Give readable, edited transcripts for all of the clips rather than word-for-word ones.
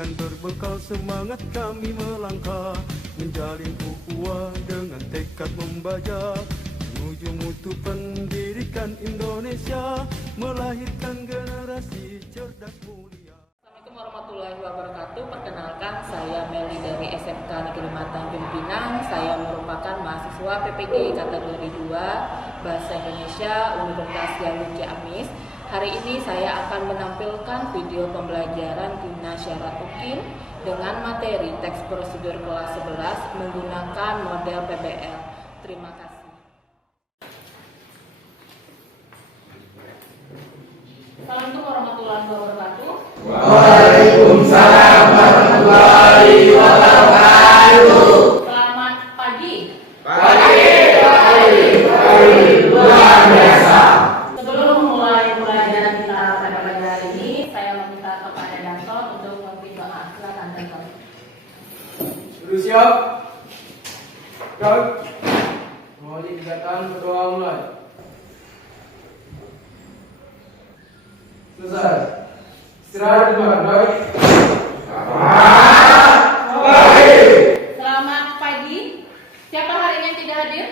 Dengan berbekal semangat kami melangkah, menjalin ukhuwah dengan tekad membaja, menuju mutu pendidikan Indonesia, melahirkan generasi cerdas mulia. Assalamualaikum warahmatullahi wabarakatuh. Perkenalkan, saya Meli dari SMK Negeri Tanjung Pinang. Saya merupakan mahasiswa PPG kategori 2 Bahasa Indonesia Universitas Yaluk Ciamis. Hari ini saya akan menampilkan video pembelajaran guna syarat UKIN dengan materi teks prosedur kelas 11 menggunakan model PBL. Terima kasih. Assalamualaikum warahmatullahi wabarakatuh. Waalaikumsalam warahmatullahi wabarakatuh. Selamat pagi. Pagi, luar biasa. Sebelum memulai pembelajaran kita pada pagi hari ini, saya meminta kepada Danton untuk memberi doa. Silakan Danton. Sudah siap? Gerak. Mohon kegiatan berdoa mulai. Selesai. Istirahat di tempat, baik. Selamat pagi. Siapa hari ini yang tidak hadir?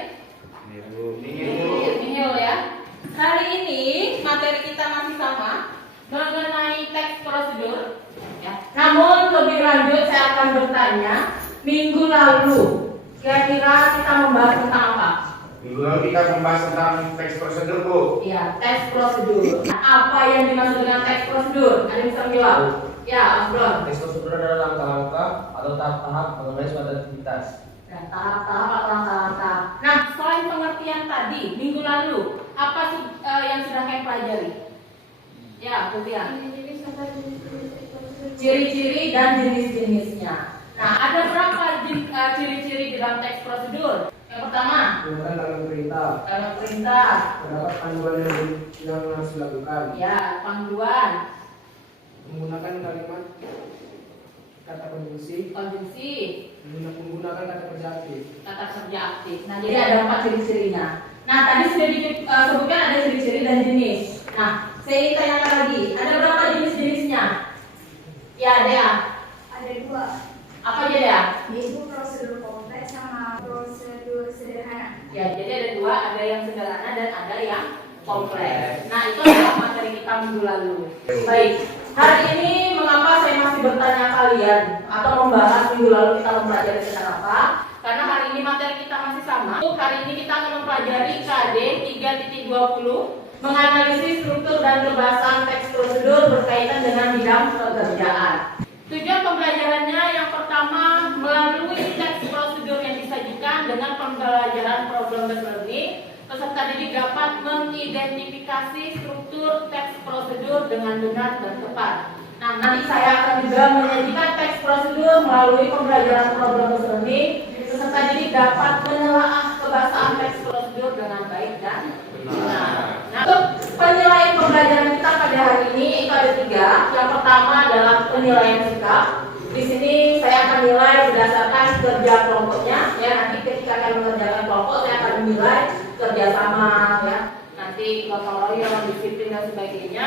Nihil ya. Hari ini materi kita masih sama mengenai teks prosedur. Ya. Namun lebih lanjut saya akan bertanya, minggu lalu kira-kira kita membahas tentang apa? Minggu lalu kita membahas tentang teks prosedur, Bu. Ya, teks prosedur. Apa yang dimaksud dengan teks prosedur? Ada yang bisa menjawab? Ya, Mas Bro. Teks prosedur adalah langkah-langkah atau tahap-tahap mengenai suatu aktivitas. Dan tahap-tahap atau langkah-langkah. Nah, selain pengertian tadi, minggu lalu, apa sih yang sudah kalian pelajari? Ya, Putih. Ciri-ciri dan jenis-jenisnya. Nah, ada berapa ciri-ciri di dalam teks prosedur? Yang pertama, Gunakan dalam perintah. dalam perintah. Terdapat panduan yang harus dilakukan. Ya, panduan, Menggunakan kalimat kata konjungsi. konjungsi, Menggunakan kata kerja aktif. kata kerja aktif. Nah, jadi ada 4 ciri-cirinya. Nah, tadi sudah disebutkan ada ciri-ciri dan jenis. Nah, saya ingin tanyakan lagi, ada berapa jenis-jenisnya? Ya, ada ya. Ada dua, Apa aja ya? yaitu prosedur kompleks sama prosedur sederhana. Ya, jadi ada 2, ada yang sederhana dan ada yang kompleks. Nah, itu adalah materi kita minggu lalu. Baik, hari ini mengapa saya masih bertanya kalian atau membahas minggu lalu kita mempelajari tentang apa? Karena hari ini materi kita masih sama. Hari ini kita akan mempelajari KD 3.20 menganalisis struktur dan kebahasaan teks prosedur berkaitan dengan bidang pekerjaan. Tujuan pembelajarannya yang pertama melalui teks prosedur yang disajikan dengan pembelajaran problem based learning, peserta didik dapat mengidentifikasi struktur teks prosedur dengan benar dan tepat. Nah, nanti saya akan juga menyajikan teks prosedur melalui pembelajaran problem based learning. Peserta didik dapat menelaah kebahasaan teks prosedur dengan baik dan benar. Nah, untuk penilaian pembelajaran kita pada hari ini itu ada 3. Yang pertama adalah penilaian sikap. Di sini saya akan nilai berdasarkan kerja kelompoknya. Ya, nanti ketika akan mengerjakan kelompok saya akan menilai kerjasama, ya. Nanti gotong royong, disiplin dan sebagainya.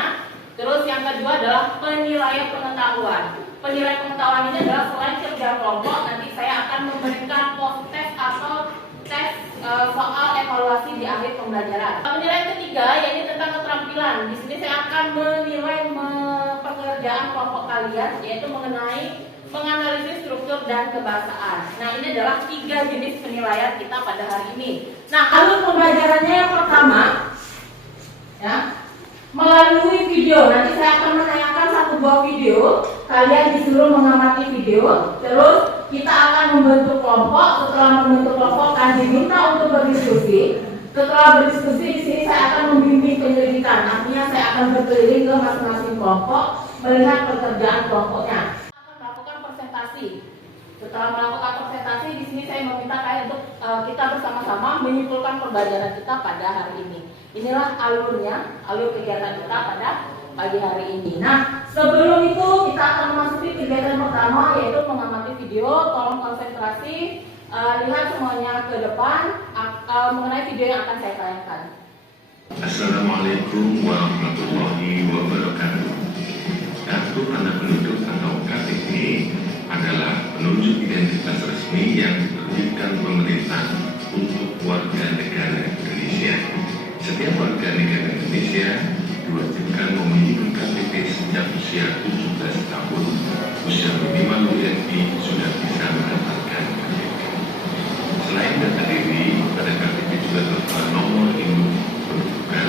Terus yang kedua adalah penilaian pengetahuan. Penilaian pengetahuan ini adalah selain kerja kelompok, nanti saya akan memberikan post test atau tes soal evaluasi di akhir pembelajaran. Penilaian ketiga yaitu tentang keterampilan. Di sini saya akan menilai pekerjaan kelompok kalian, yaitu mengenai menganalisis struktur dan kebahasaan. Nah, ini adalah 3 jenis penilaian kita pada hari ini. Nah, alur pembelajarannya yang pertama, ya, melalui video. Nanti saya akan menayangkan 1 buah video. Kalian disuruh mengamati video. Terus kita akan membentuk kelompok. Setelah membentuk kelompok, akan diminta untuk berdiskusi. Setelah berdiskusi di sini saya akan membimbing penyelidikan. Artinya saya akan berkeliling ke masing-masing kelompok melihat pekerjaan kelompoknya. Akan melakukan presentasi. Setelah melakukan presentasi, di sini saya meminta kalian untuk kita bersama-sama menyimpulkan pembelajaran kita pada hari ini. Inilah alurnya, alur kegiatan kita pada pagi hari ini. Nah, sebelum itu kita akan memasuki kegiatan pertama, yaitu mengamati video. Tolong konsentrasi, lihat semuanya ke depan mengenai video yang akan saya tayangkan. Assalamualaikum warahmatullahi wabarakatuh. Kartu tanda penduduk atau KTP usia 17 tahun, usia minimal WNI sudah bisa mendapatkan KTP. Selain data diri, pada KTP juga tertera nomor induk pendudukan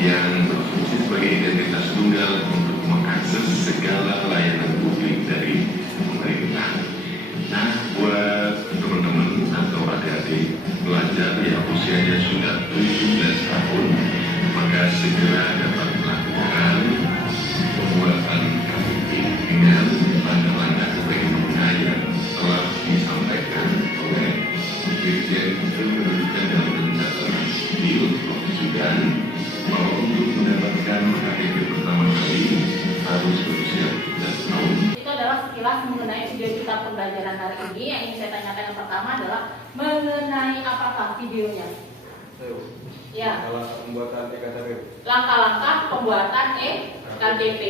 yang berfungsi sebagai identitas tunggal untuk mengakses segala layanan publik dari pemerintah. Nah, buat teman-teman atau adik-adik pelajar yang usianya sudah 17 tahun, maka segera dapat melakukan pembuatan KTP dengan langkah-langkah sebagaimana yang telah disampaikan oleh Dirjen Kependudukan dan Pencatatan Sipil Prof. Sudan, bahwa untuk mendapatkan KTP pertama kali harus berusia 17 tahun. Itu adalah sekilas mengenai video kita pembelajaran hari ini. Yang ingin saya tanyakan yang pertama adalah mengenai apakah videonya? Ya. Pembuatan EKTP. Langkah-langkah pembuatan EKTP.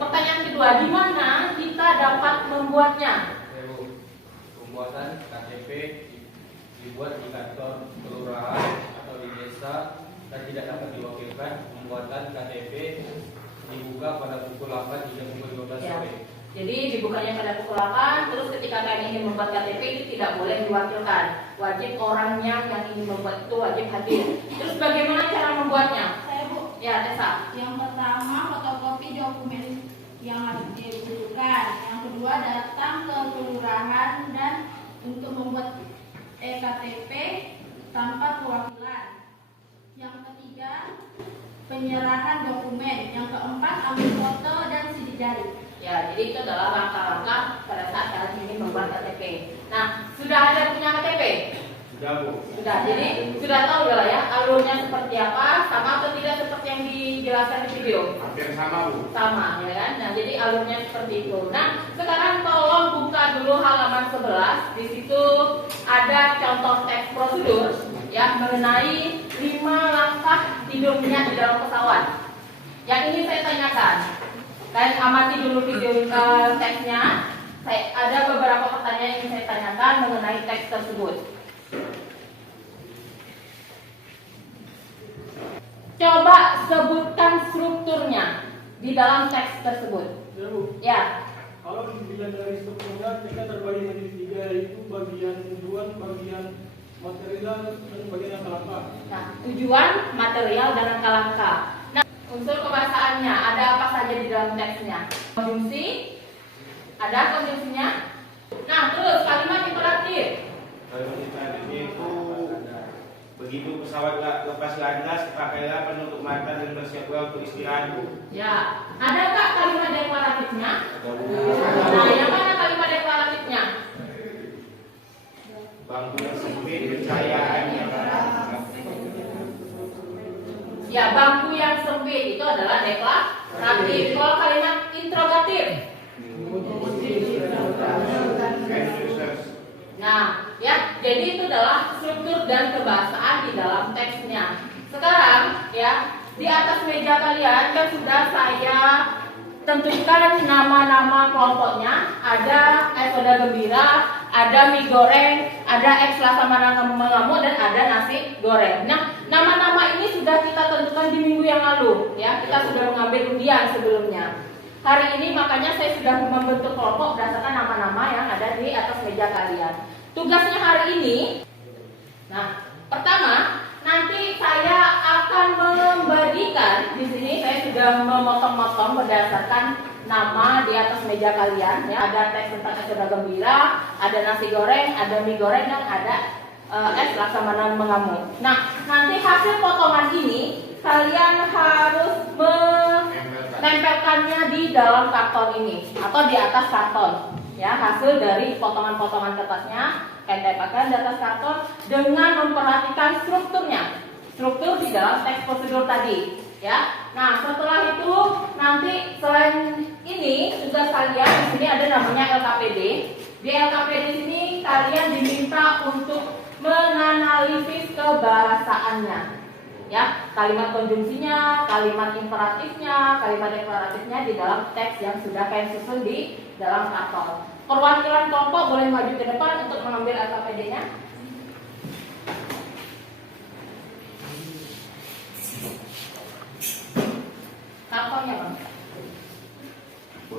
Pertanyaan kedua, di mana kita dapat membuatnya? Pembuatan KTP dibuat di kantor kelurahan atau di desa dan tidak dapat diwakilkan. Pembuatan KTP dibuka pada pukul 8 hingga pukul 12 Ya. sore. Jadi dibukanya pada pukul 8, terus ketika kalian ingin membuat KTP itu tidak boleh diwakilkan. Wajib orangnya yang ingin membuat itu wajib hadir. Terus bagaimana cara membuatnya? Saya Bu. Ya, Tessa. Yang pertama fotokopi dokumen yang harus dibutuhkan. Yang kedua datang ke kelurahan dan untuk membuat EKTP tanpa perwakilan. Yang ketiga penyerahan dokumen. Yang keempat ambil foto dan sidik jari. Ya, jadi itu adalah langkah-langkah pada saat kalian ingin membuat KTP. Nah, sudah ada punya KTP? Sudah, Bu. Sudah. Jadi sudah tahu lah ya alurnya seperti apa, sama atau tidak seperti yang dijelaskan di video? Hampir sama, Bu. Sama, ya kan? Nah, jadi alurnya seperti itu. Nah, sekarang tolong buka dulu halaman 11. Di situ ada contoh teks prosedur ya mengenai 5 langkah tidurnya di dalam pesawat. Yang ini saya tanyakan. Kalian amati dulu video teksnya. Ada beberapa pertanyaan yang ingin saya tanyakan mengenai teks tersebut. Coba sebutkan strukturnya di dalam teks tersebut. Ya, Bu. Ya. Kalau dilihat dari strukturnya, kita terbagi menjadi 3, yaitu bagian tujuan, bagian material, dan bagian langkah-langkah. Nah, tujuan, material, dan langkah-langkah. Nah, unsur kebahasaannya ada apa saja di dalam teksnya? Konjungsi, ada konjungsinya. Nah, terus kalimat imperatif. Kalau imperatifnya itu begitu pesawat lepas landas, pakailah penutup mata dan bersiaplah untuk istirahat, Bu. Ya, adakah kalimat deklaratifnya? Nah, yang mana kalimat deklaratifnya? Bangku yang sempit, pencahayaan yang Ya, bangku yang sempit itu adalah deklaratif. Kalau kalimat interrogatif, nah, ya, jadi itu adalah struktur dan kebahasaan di dalam teksnya. Sekarang, ya, di atas meja kalian kan sudah saya tentukan nama-nama kelompoknya. Ada soda gembira, ada mie goreng, ada laksamana mengamuk, dan ada nasi goreng. Nah, nama-nama ini sudah kita tentukan di minggu yang lalu, ya. Kita sudah mengambil undian sebelumnya. Hari ini makanya saya sudah membentuk kelompok berdasarkan nama-nama yang ada di atas meja kalian. Tugasnya hari ini, nah, pertama, nanti saya akan membagikan di sini. Saya sudah memotong-motong berdasarkan nama di atas meja kalian. Ya, ada teks tentang es soda gembira, ada nasi goreng, ada mie goreng, dan ada es laksamana mengamuk. Nah, nanti hasil potongan ini kalian harus menempelkannya di dalam karton ini atau di atas karton. Ya, hasil dari potongan-potongan kertasnya kalian tempelkan di atas karton dengan memperhatikan strukturnya. Struktur di dalam teks prosedur tadi, ya. Nah, setelah itu nanti selain ini tugas kalian di sini ada namanya LKPD. Di LKPD sini kalian diminta untuk menganalisis kebahasaannya. Ya, kalimat konjungsinya, kalimat imperatifnya, kalimat deklaratifnya di dalam teks yang sudah kalian susun di dalam karton. Perwakilan kelompok boleh maju ke depan untuk mengambil LKPD-nya. Kartonnya, Bang. Nah,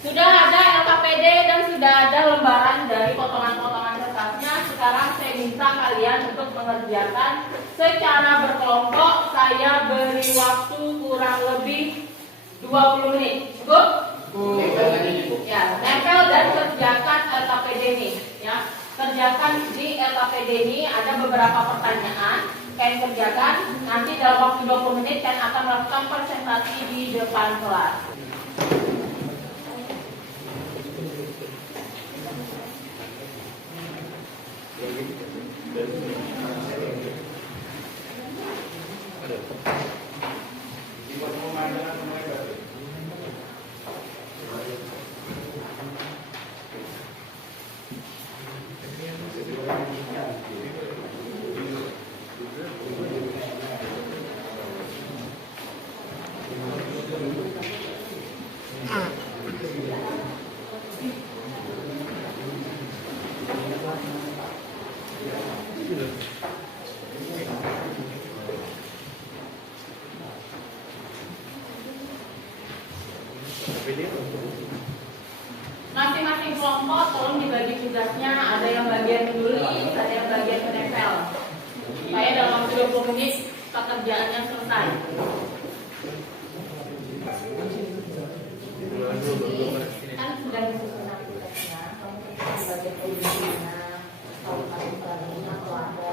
sudah ada LKPD dan sudah ada lembaran dari potongan-potongan kertasnya. Sekarang saya minta kalian untuk mengerjakan secara berkelompok. Saya beri waktu kurang lebih 20 menit. Cukup? Ya, nempel dan kerjakan LKPD ini. Ya, kerjakan di LKPD ini ada beberapa pertanyaan. Kalian kerjakan. Nanti dalam waktu 20 menit kalian akan melakukan presentasi di depan kelas. Masing-masing kelompok tolong dibagi tugasnya. Ada yang bagian menulis, ada yang bagian menempel. Saya dalam waktu 20 menit pekerjaannya selesai. Kan sudah disusun tugasnya. Kamu sebagai pembina, kalau kamu berani atau ada.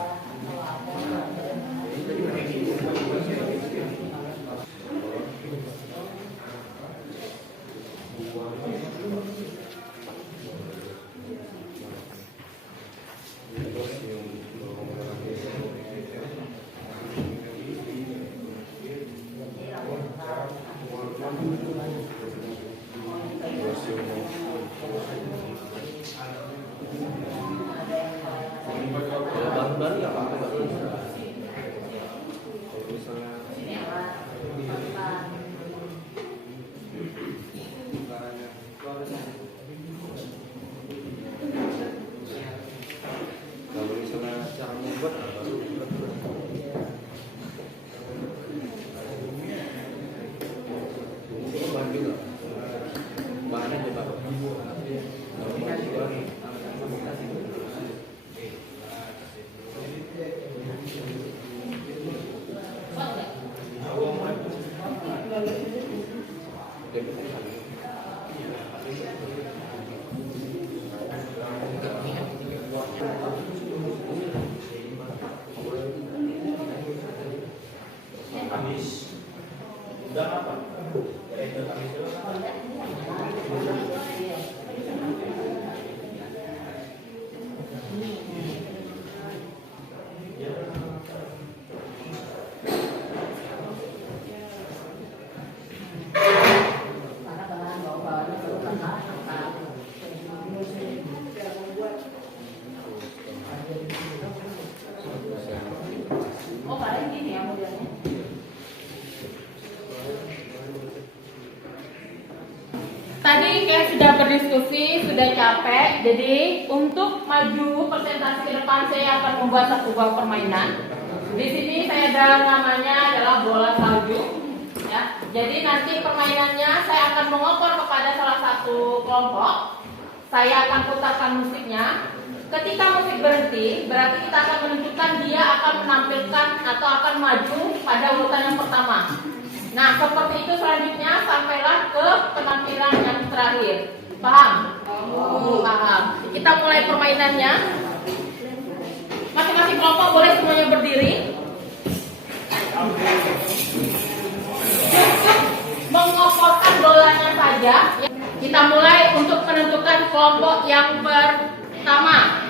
Tadi kayak sudah berdiskusi, sudah capek. Jadi untuk maju presentasi ke depan saya akan membuat satu buah permainan. Di sini saya ada namanya adalah bola salju. Ya, jadi nanti permainannya saya akan mengoper kepada salah satu kelompok. Saya akan putarkan musiknya. Ketika musik berhenti, berarti kita akan menunjukkan dia akan menampilkan atau akan maju pada urutan yang pertama. Nah, seperti itu selanjutnya sampailah ke penampilan yang terakhir. Paham? Paham. Kita mulai permainannya. Masing-masing kelompok boleh semuanya berdiri. Cukup mengoporkan bolanya saja. Kita mulai untuk menentukan kelompok yang pertama.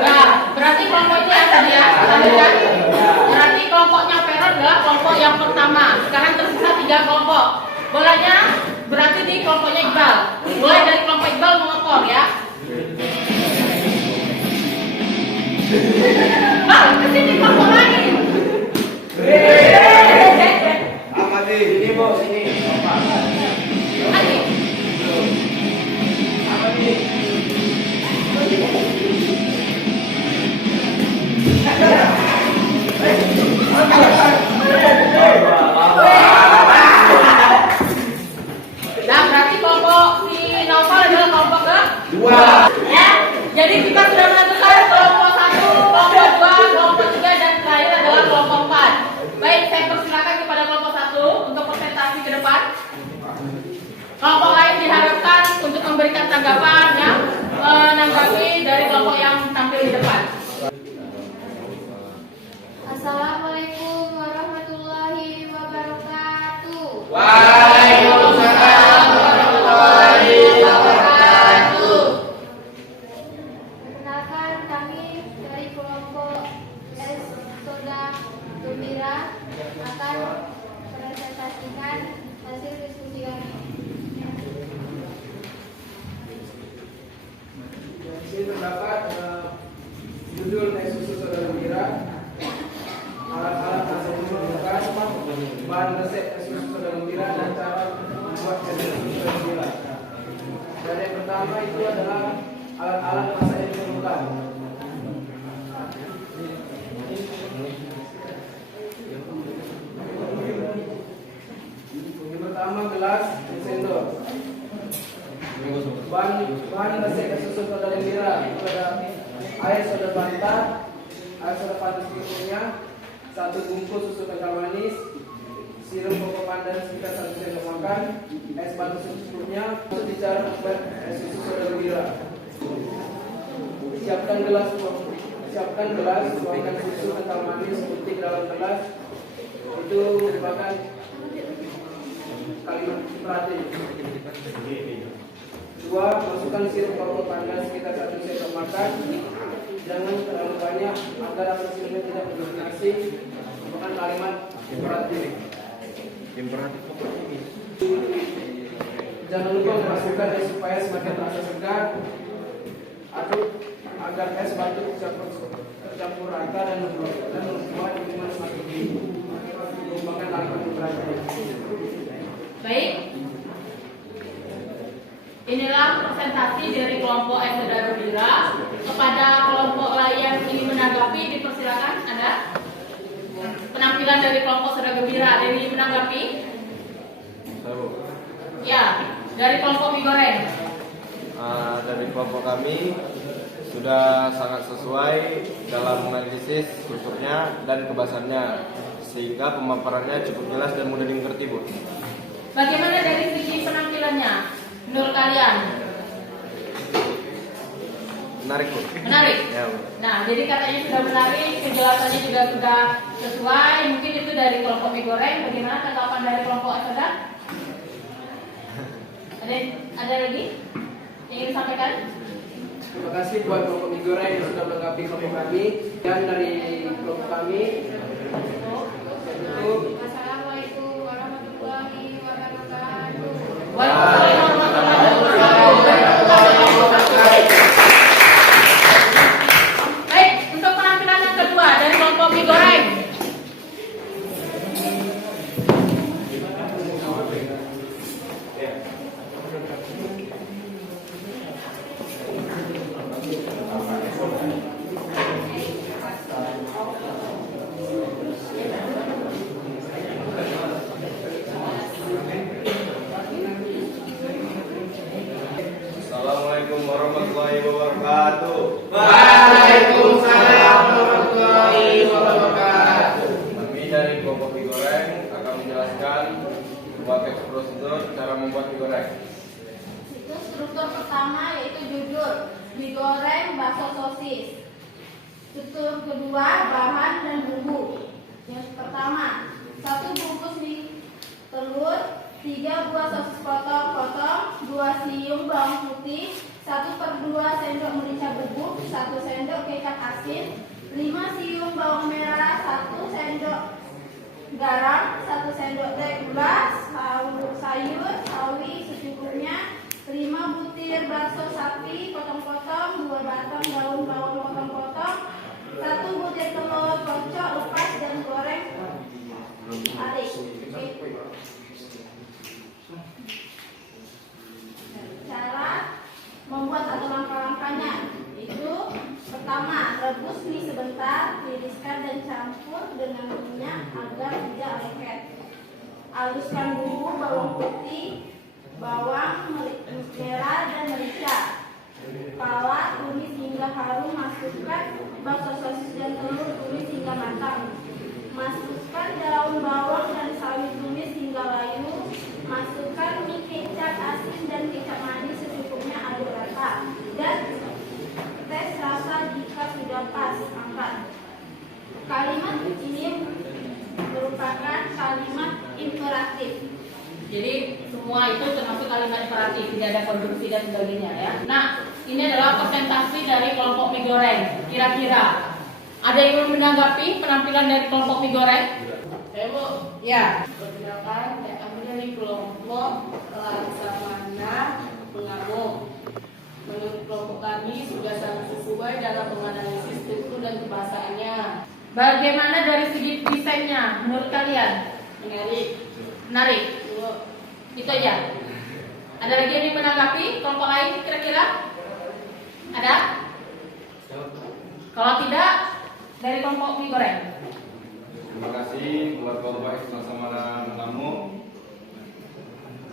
Nah, berarti kelompok itu yang tadi ya, berarti kelompoknya Peron adalah kelompok yang pertama. Sekarang tersisa 3 kelompok. Bolanya berarti di kelompoknya Iqbal. Mulai dari kelompok Iqbal mengotor ya. Kesini kelompok lain. Amati, sini bos, sini. Lagi. Amati. Nah, berarti kelompok si Naufal adalah kelompok ke 2. Ya. Jadi kita sudah menentukan kelompok 1, kelompok 2, kelompok 3 dan terakhir adalah kelompok 4. Baik, saya persilakan kepada kelompok 1 untuk presentasi ke depan. Kelompok lain diharapkan untuk memberikan tanggapan ya, menanggapi dari kelompok yang tampil di depan. Assalamualaikum warahmatullahi wabarakatuh. Waalaikumsalam warahmatullahi wabarakatuh. Perkenalkan, kami dari kelompok S Soda Gembira akan presentasikan hasil diskusi kami. Di sini terdapat judul tes khusus Soda Gembira, alat-alat hasil pembukaan, bahan resep tes khusus Soda Gembira dan cara membuat tes khusus Soda Gembira. Dan yang pertama itu adalah alat-alat masa yang diperlukan. Yang pertama gelas dan sendok. Bahan resep susu soda gembira itu ada air soda banta, air soda pandan secukupnya, 1 bungkus susu kental manis, sirup koko pandan sekitar 1 sendok makan, es batu secukupnya. Untuk cara membuat susu soda gembira, siapkan gelas, tuangkan susu kental manis putih ke dalam gelas. Itu merupakan kalimat imperatif. 2. Masukkan sirup koko pandan sekitar 1 sendok makan. Jangan terlalu banyak agar hasilnya tidak berdominasi. Merupakan kalimat imperatif. Jangan lupa memasukkan es supaya semakin terasa segar. Aduk agar es batu tercampur rata dan membuat minuman semakin dingin. Merupakan kalimat imperatif. Baik. Inilah presentasi dari kelompok S Soda Gembira. Kepada kelompok lain yang ingin menanggapi, dipersilakan. Ada penampilan dari kelompok Soda Gembira, ada yang ingin menanggapi? Ya, dari kelompok mie goreng. Dari kelompok kami sudah sangat sesuai dalam analisis strukturnya dan kebahasannya, sehingga pemaparannya cukup jelas dan mudah dimengerti, Bu. Bagaimana dari segi penampilannya menurut kalian? Menarik, Bu. Menarik? Ya, Bu. Nah, jadi katanya sudah menarik, penjelasannya juga sudah sesuai. Mungkin itu dari kelompok mie goreng. Bagaimana tanggapan dari kelompok Soda? Ada lagi yang ingin disampaikan? Terima kasih buat kelompok mie goreng yang sudah melengkapi kelompok kami. Dan dari kelompok kami itu Assalamualaikum warahmatullahi wabarakatuh. Waalaikumsalam warahmatullahi wabarakatuh. Baik, untuk penampilan yang kedua dari kelompok mie goreng. Assalamualaikum warahmatullahi wabarakatuh. Waalaikumsalam warahmatullahi wabarakatuh. Kami dari kelompok mie goreng akan menjelaskan sebuah teks prosedur cara membuat mie goreng. Itu struktur pertama yaitu judul mie goreng bakso sosis. Struktur kedua bahan dan bumbu. Yang pertama 1 bungkus mie telur, 3 buah sosis potong-potong, 2 siung bawang putih, 1/2 sendok merica bubuk, 1 sendok kecap asin, 5 siung bawang merah, 1 sendok garam 1 sendok teh gula, sayur, sawi secukupnya, 5 butir bakso sapi potong-potong, 2 batang daun bawang potong-potong, 1 butir telur kocok lepas dan goreng alik. Cara membuat atau langkah-langkahnya itu: pertama, rebus mie sebentar, tiriskan dan campur dengan minyak agar tidak lengket. Haluskan bumbu bawang putih, bawang merah dan merica. Pala tumis hingga harum, masukkan bakso sosis dan telur tumis hingga matang. Masukkan daun bawang dan sawi tumis hingga layu. Masukkan mie, kecap asin dan kecap manis secukupnya, aduk rata. Dan tes rasa jika sudah pas, angkat. Kalimat ini merupakan kalimat imperatif. Jadi semua itu termasuk kalimat imperatif, tidak ada konstruksi dan sebagainya ya. Nah, ini adalah presentasi dari kelompok mie goreng. Kira-kira ada yang ingin menanggapi penampilan dari kelompok mie goreng? Bu. Ya. Perkenalkan, kami dari kelompok Laksamana Pengamuk. Menurut kelompok kami sudah sangat sesuai dalam menganalisis struktur dan kebahasaannya. Bagaimana dari segi desainnya menurut kalian? Menarik. Itu aja. Ada lagi yang ingin menanggapi kelompok lain kira-kira? Ada? Kalau tidak, dari kelompok mie goreng. Terima kasih buat kelompok Laksamana Pengamuk.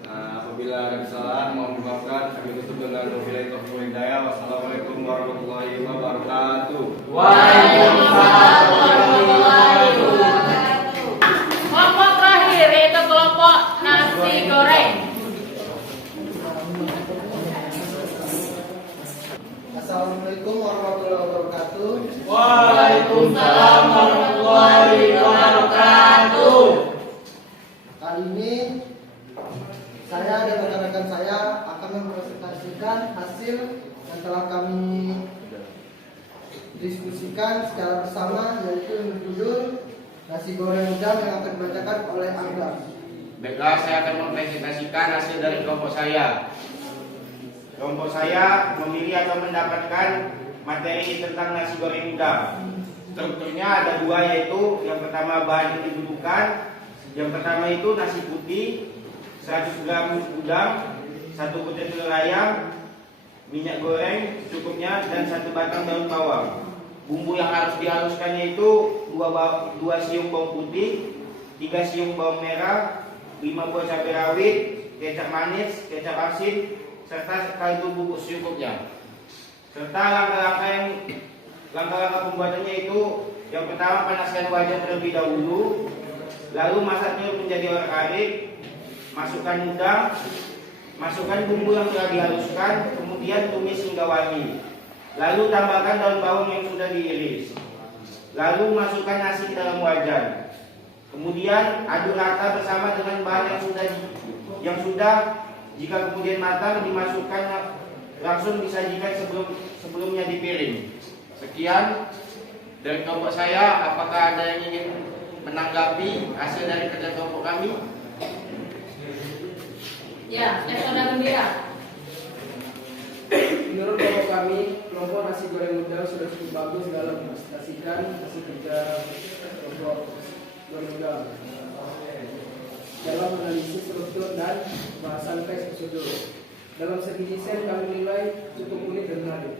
Apabila ada kesalahan mohon dimaafkan. Kami tutup dengan wabillahi taufiq wal hidayah. Wassalamualaikum warahmatullahi wabarakatuh. Waalaikumsalam warahmatullahi wabarakatuh. Kelompok terakhir yaitu kelompok nasi goreng. Assalamualaikum warahmatullahi wabarakatuh. Waalaikumsalam warahmatullahi wabarakatuh. Kali ini saya dan rekan-rekan saya akan mempresentasikan hasil yang telah kami diskusikan secara bersama, yaitu yang berjudul nasi goreng udang yang akan dibacakan oleh Angga. Baiklah, saya akan mempresentasikan hasil dari kelompok saya. Kelompok saya memilih atau mendapatkan materi tentang nasi goreng udang. Strukturnya ada dua, yaitu yang pertama bahan yang dibutuhkan. Yang pertama itu nasi putih 100 gram udang, 1 butir telur ayam, minyak goreng secukupnya, dan 1 batang daun bawang. Bumbu yang harus dihaluskannya itu 2 siung bawang putih, 3 siung bawang merah, 5 buah cabai rawit, kecap manis, kecap asin, serta kaldu bubuk secukupnya. Serta langkah-langkah pembuatannya itu: yang pertama, panaskan wajan terlebih dahulu, lalu masak telur menjadi orak-arik, masukkan udang, masukkan bumbu yang telah dihaluskan, kemudian tumis hingga wangi. Lalu tambahkan daun bawang yang sudah diiris. Lalu masukkan nasi ke dalam wajan. Kemudian aduk rata bersama dengan bahan yang sudah jika kemudian matang dimasukkan langsung disajikan sebelumnya di piring. Sekian dari kelompok saya. Apakah ada yang ingin menanggapi hasil dari kerja kelompok kami? Ya, Saudara Gembira. Menurut kelompok kami, kelompok nasi goreng udang sudah cukup bagus dalam mempresentasikan hasil kerja kelompok goreng udang dalam analisis struktur dan bahasan teks prosedur. Dalam segi desain kami nilai cukup unik dan menarik.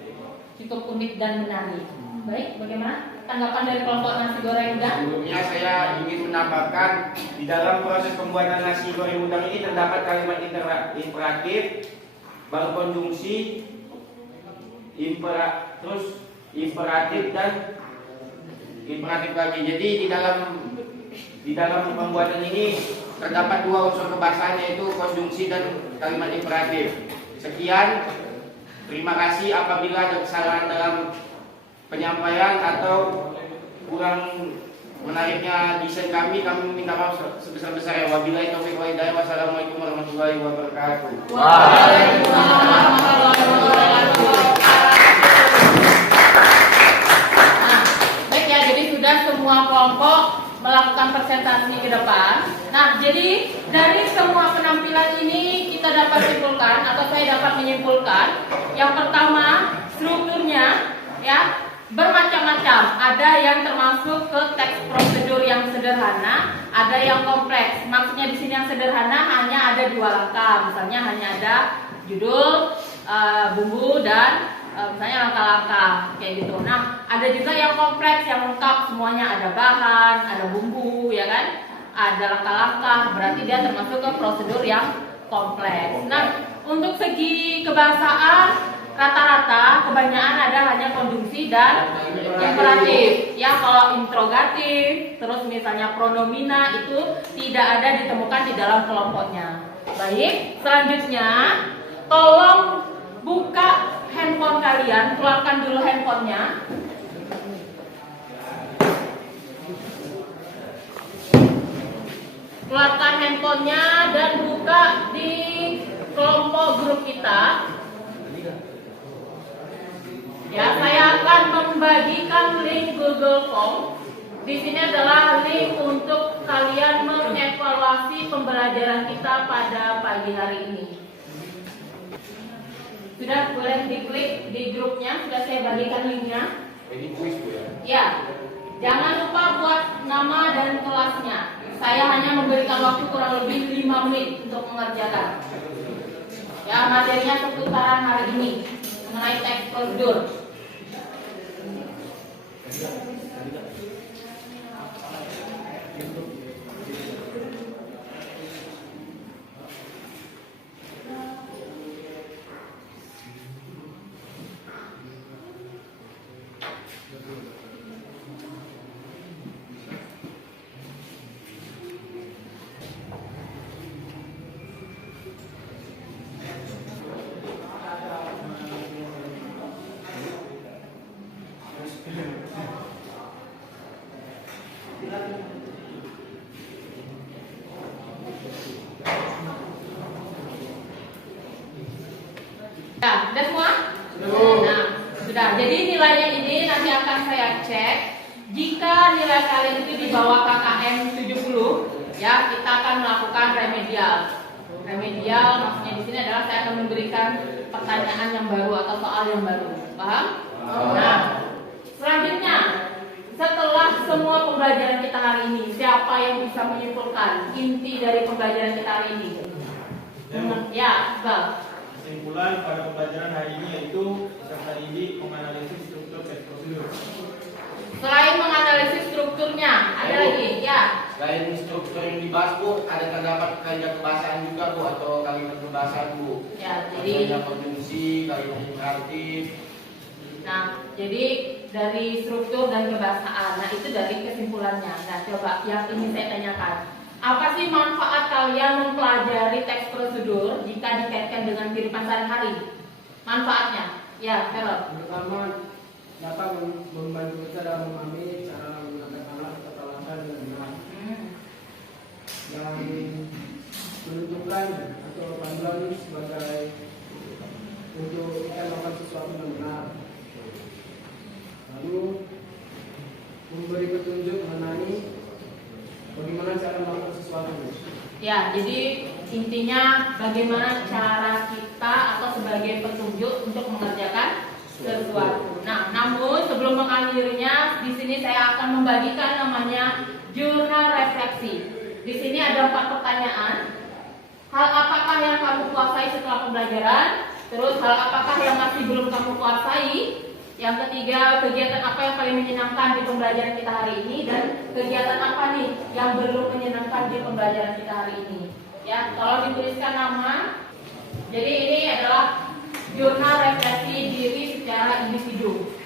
Cukup unik dan menarik. Baik, bagaimana tanggapan dari kelompok nasi goreng udang? Sebelumnya saya ingin menambahkan, di dalam proses pembuatan nasi goreng udang ini terdapat kalimat imperatif, berkonjungsi, imperatif dan imperatif lagi. Jadi di dalam pembuatan ini terdapat 2 unsur kebahasaan, yaitu konjungsi dan kalimat imperatif. Sekian, terima kasih. Apabila ada kesalahan dalam penyampaian atau kurang menariknya desain kami minta maaf sebesar-besarnya. Wabillahi taufiq wal hidayah. Wassalamualaikum warahmatullahi wabarakatuh. Waalaikumsalam warahmatullahi wabarakatuh. Nah, baik ya, jadi sudah semua kelompok melakukan melakukan presentasi ke depan. Nah, jadi dari semua penampilan ini kita dapat simpulkan atau saya dapat menyimpulkan yang pertama strukturnya ya bermacam-macam. Ada yang termasuk ke teks prosedur yang sederhana, ada yang kompleks. Maksudnya di sini yang sederhana hanya ada 2 langkah, misalnya hanya ada judul, bumbu dan misalnya langkah-langkah kayak gitu. Nah, ada juga yang kompleks yang lengkap semuanya, ada bahan, ada bumbu, ya kan? Ada langkah-langkah, berarti dia termasuk ke prosedur yang kompleks. Nah, untuk segi kebahasaan rata-rata kebanyakan ada hanya konjungsi dan imperatif. Ya, kalau interrogatif, terus misalnya pronomina itu tidak ada ditemukan di dalam kelompoknya. Baik, selanjutnya tolong buka handphone kalian, keluarkan dulu handphonenya. Keluarkan handphonenya dan buka di kelompok grup kita. Ya, saya akan membagikan link Google Form. Di sini adalah link untuk kalian mengevaluasi pembelajaran kita pada pagi hari ini. Sudah boleh diklik di grupnya, sudah saya bagikan linknya. Ini kuis Bu ya? Ya, jangan lupa buat nama dan kelasnya. Saya hanya memberikan waktu kurang lebih 5 menit untuk mengerjakan. Ya, materinya seputaran hari ini mengenai teks prosedur. Ya, sudah semua? Nah, sudah. Jadi nilainya ini nanti akan saya cek. Jika nilai kalian itu di bawah KKM 70, ya kita akan melakukan remedial. Remedial maksudnya di sini adalah saya akan memberikan pertanyaan yang baru atau soal yang baru. Paham? Nah, selanjutnya setelah semua pembelajaran kita hari ini, siapa yang bisa menyimpulkan inti dari pembelajaran kita hari ini? Ya, Bang. Kesimpulan pada pembelajaran hari ini yaitu peserta didik menganalisis struktur teks prosedur. Selain menganalisis strukturnya, ada lagi? Ya. Selain struktur yang dibahas Bu, ada terdapat kaidah kebahasaan juga Bu atau kalimat kebahasaan Bu? Ya, jadi ada konjungsi, kalimat imperatif. Nah, jadi dari struktur dan kebahasaan. Nah, itu dari kesimpulannya. Nah, coba yang ini saya tanyakan. Apa sih manfaat kalian mempelajari teks prosedur jika dikaitkan dengan kehidupan sehari-hari? Manfaatnya? Ya, Carol. Pertama, dapat membantu kita dalam memahami cara menggunakan alat atau langkah dengan benar. Dan menentukan atau panduan sebagai untuk kita melakukan sesuatu yang benar. Lalu memberi petunjuk mengenai bagaimana cara melakukan sesuatu. Ya, jadi intinya bagaimana cara kita atau sebagai petunjuk untuk mengerjakan sesuatu. Nah, namun sebelum mengakhirinya, di sini saya akan membagikan namanya jurnal refleksi. Di sini ada 4 pertanyaan. Hal apakah yang kamu kuasai setelah pembelajaran? Terus hal apakah yang masih belum kamu kuasai? Yang ketiga, kegiatan apa yang paling menyenangkan di pembelajaran kita hari ini, dan kegiatan apa nih yang belum menyenangkan di pembelajaran kita hari ini. Ya, kalau dituliskan nama. Jadi ini adalah jurnal refleksi diri secara individu.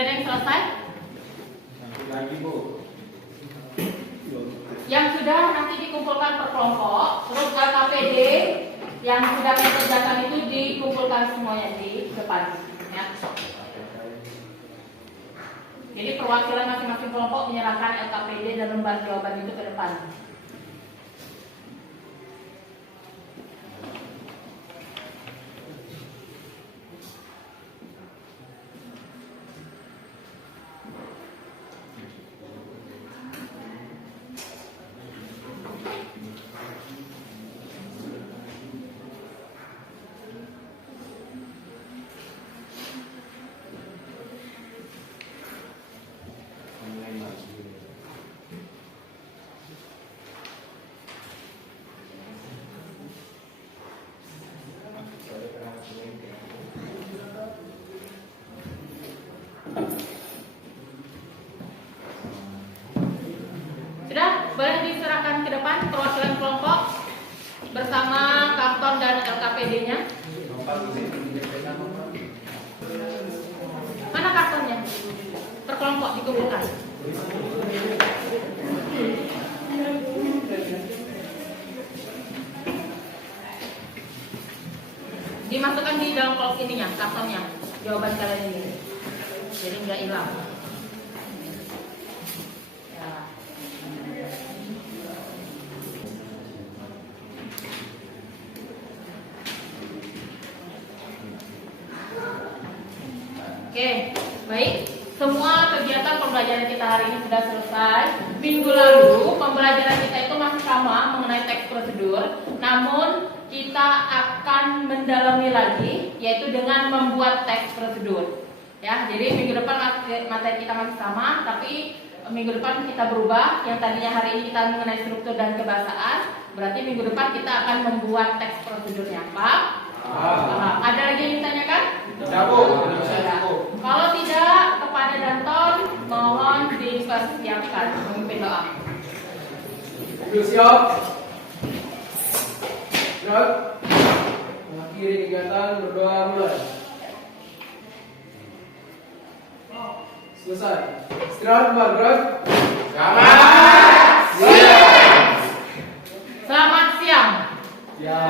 Sudah ada yang selesai? Lagi Bu. Yang sudah nanti dikumpulkan per kelompok, terus LKPD yang sudah kita kerjakan itu dikumpulkan semuanya di depan. Ya. Jadi perwakilan masing-masing kelompok menyerahkan LKPD dan lembar jawaban itu ke depan. Sudah, boleh diserahkan ke depan perwakilan kelompok bersama karton dan LKPD-nya. Mana kartonnya? Per kelompok dikumpulkan. Dimasukkan di dalam box ininya, kartonnya, jawaban kalian ini. Jadi nggak hilang. Ya. Oke, baik. Semua kegiatan pembelajaran kita hari ini sudah selesai. Minggu lalu pembelajaran kita itu masih sama mengenai teks prosedur, namun kita akan mendalami lagi, yaitu dengan membuat teks prosedur. Ya, jadi minggu depan materi kita masih sama, tapi minggu depan kita berubah. Yang tadinya hari ini kita mengenai struktur dan kebahasaan, berarti minggu depan kita akan membuat teks prosedurnya. Pak? Ada lagi yang ditanyakan? Tidak, Bu. Kalau tidak, kepada Danton mohon dipersiapkan memimpin doa. Siap. Gerak. Mengakhiri kegiatan berdoa mulai. Selesai. Istirahat kembali, gerak. Selamat siang. Ya.